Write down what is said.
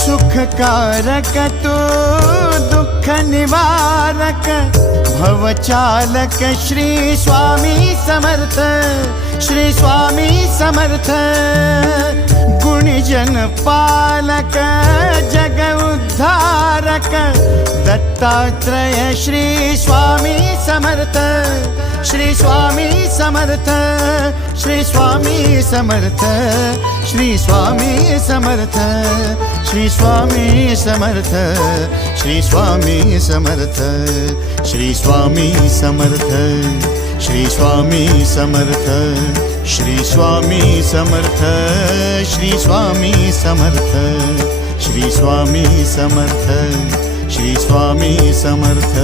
सुखकारक तू दुःख निवारक भवचालक श्री स्वामी समर्थ, श्री स्वामी समर्थ। गुणजन पालक जग उद्धारक दत्तात्रेय श्री स्वामी समर्थ, श्री स्वामी समर्थ, श्री स्वामी समर्थ, श्री स्वामी समर्थ, श्री स्वामी समर्थ, श्री स्वामी समर्थ, श्री स्वामी समर्थ, श्री स्वामी समर्थ, श्री स्वामी समर्थ, श्री स्वामी समर्थ, श्री स्वामी समर्थ, श्री स्वामी समर्थ।